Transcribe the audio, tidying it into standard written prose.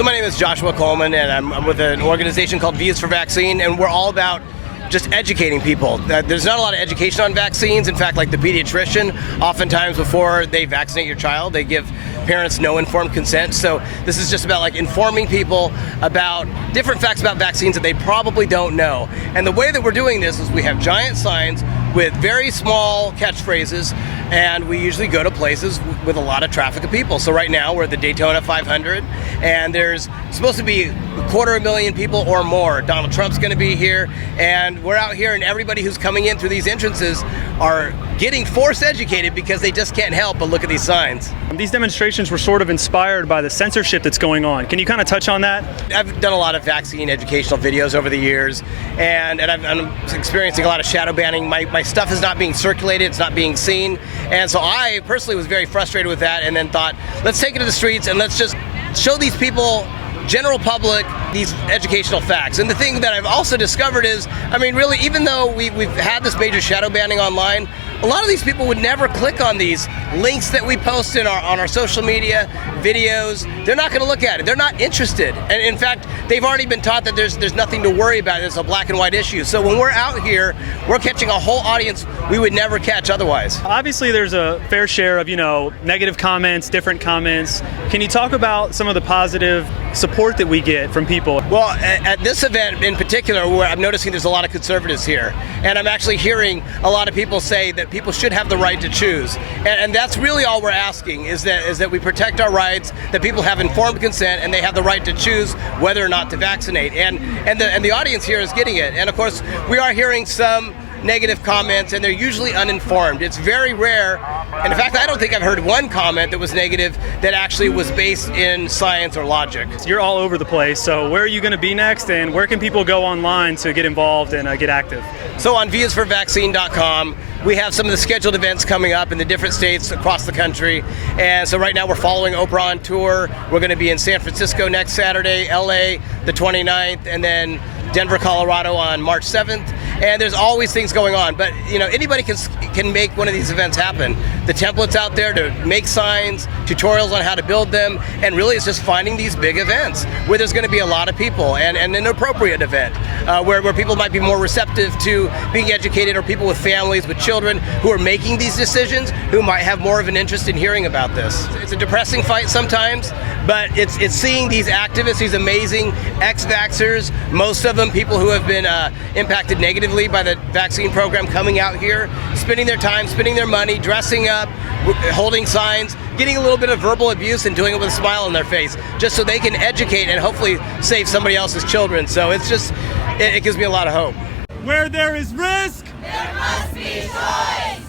So my name is Joshua Coleman, and I'm with an organization called V is for Vaccine, and we're all about just educating people. There's not a lot of education on vaccines. In fact, like the pediatrician, oftentimes before they vaccinate your child, they give parents no informed consent. So this is just about like informing people about different facts about vaccines that they probably don't know. And the way that we're doing this is we have giant signs with very small catchphrases, and we usually go to places with a lot of traffic of people. So right now we're at the Daytona 500, and there's supposed to be 250,000 people or more. Donald Trump's going to be here, and we're out here, and everybody who's coming in through these entrances are getting force educated because they just can't help but look at these signs. These demonstrations were sort of inspired by the censorship that's going on. Can you kind of touch on that? I've done a lot of vaccine educational videos over the years, and I'm experiencing a lot of shadow banning. My stuff is not being circulated, it's not being seen, and so I personally was very frustrated with that, and then thought, let's take it to the streets and let's just show these people, general public, these educational facts. And the thing that I've also discovered is, I mean, really, even though we've had this major shadow banning online, a lot of these people would never click on these links that we post on our social media videos. They're not going to look at it. They're not interested. And in fact, they've already been taught that there's nothing to worry about. It's a black and white issue. So when we're out here, we're catching a whole audience we would never catch otherwise. Obviously, there's a fair share of, negative comments, different comments. Can you talk about some of the positive support that we get from people? Well, at this event in particular, where I'm noticing there's a lot of conservatives here, and I'm actually hearing a lot of people say that people should have the right to choose, and that's really all we're asking, is that we protect our rights, that people have informed consent, and they have the right to choose whether or not to vaccinate, and the audience here is getting it. And of course, we are hearing some negative comments, and they're usually uninformed. It's very rare, and in fact, I don't think I've heard one comment that was negative that actually was based in science or logic. You're all over the place, so where are you going to be next, and where can people go online to get involved and get active? So on visforvaccine.com, we have some of the scheduled events coming up in the different states across the country. And so right now we're following Oprah on tour. We're going to be in San Francisco next Saturday, LA the 29th, and then Denver, Colorado on March 7th. And there's always things going on, but anybody can make one of these events happen. The template's out there to make signs, tutorials on how to build them, and really it's just finding these big events where there's going to be a lot of people, and an appropriate event where people might be more receptive to being educated, or people with families, with children who are making these decisions, who might have more of an interest in hearing about this. It's a depressing fight sometimes, but it's seeing these activists, these amazing ex-vaxxers, most of them people who have been impacted negatively by the vaccine program, coming out here, spending their time, spending their money, dressing up, holding signs, getting a little bit of verbal abuse, and doing it with a smile on their face, just so they can educate and hopefully save somebody else's children. So it's just, it gives me a lot of hope. Where there is risk, there must be choice.